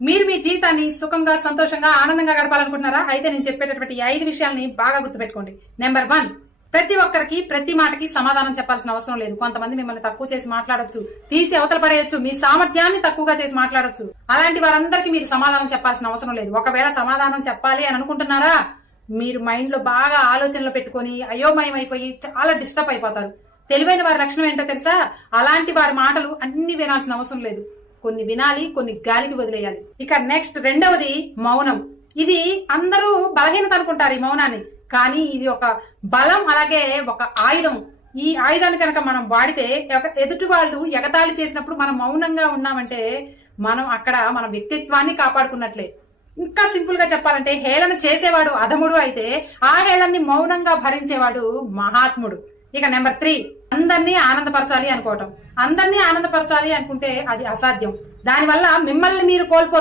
మీరు మీ జీవితాన్ని సుఖంగా సంతోషంగా ఆనందంగా గడపాలనుకుంటున్నారా? అయితే నేను చెప్పేటటువంటి ఈ 5 విషయాల్ని బాగా గుర్తుపెట్టుకోండి. నెంబర్ 1, ప్రతి ఒక్కరికి ప్రతి మాటకి సమాధానం చెప్పాల్సిన అవసరం లేదు. కొంతమంది మిమ్మల్ని తక్కువ చేసి మాట్లాడొచ్చు, తీసి అవతల పడేయొచ్చు, మీ సామర్థ్యాన్ని తక్కువగా చేసి మాట్లాడొచ్చు. అలాంటి వారందరికీ మీరు సమాధానం చెప్పాల్సిన అవసరం లేదు. ఒకవేళ సమాధానం చెప్పాలి అని అనుకుంటున్నారా, మీరు మైండ్ లో బాగా ఆలోచనలు పెట్టుకుని అయోమయం అయిపోయి చాలా డిస్టర్బ్ అయిపోతారు. తెలివైన వారి లక్షణం ఏంటో తెలుసా? అలాంటి వారి మాటలు అన్ని వినాల్సిన అవసరం లేదు. కొన్ని వినాలి, కొన్ని గాలికి వదిలేయాలి. ఇక నెక్స్ట్ రెండవది మౌనం. ఇది అందరూ బలహీనత అనుకుంటారు ఈ మౌనాన్ని, కానీ ఇది ఒక బలం, అలాగే ఒక ఆయుధం. ఈ ఆయుధాన్ని కనుక మనం వాడితే ఎదుటి వాళ్ళు ఎగతాళి చేసినప్పుడు మనం మౌనంగా ఉన్నామంటే మనం అక్కడ మన వ్యక్తిత్వాన్ని కాపాడుకున్నట్లే. ఇంకా సింపుల్ గా చెప్పాలంటే హేళన చేసేవాడు అధముడు అయితే ఆ హేళన్ని మౌనంగా భరించేవాడు మహాత్ముడు. ఇక నెంబర్ 3, అందరినీ ఆనందపరచాలి అనుకోవటం. అందరినీ ఆనందపరచాలి అనుకుంటే అది అసాధ్యం. దానివల్ల మిమ్మల్ని మీరు కోల్పో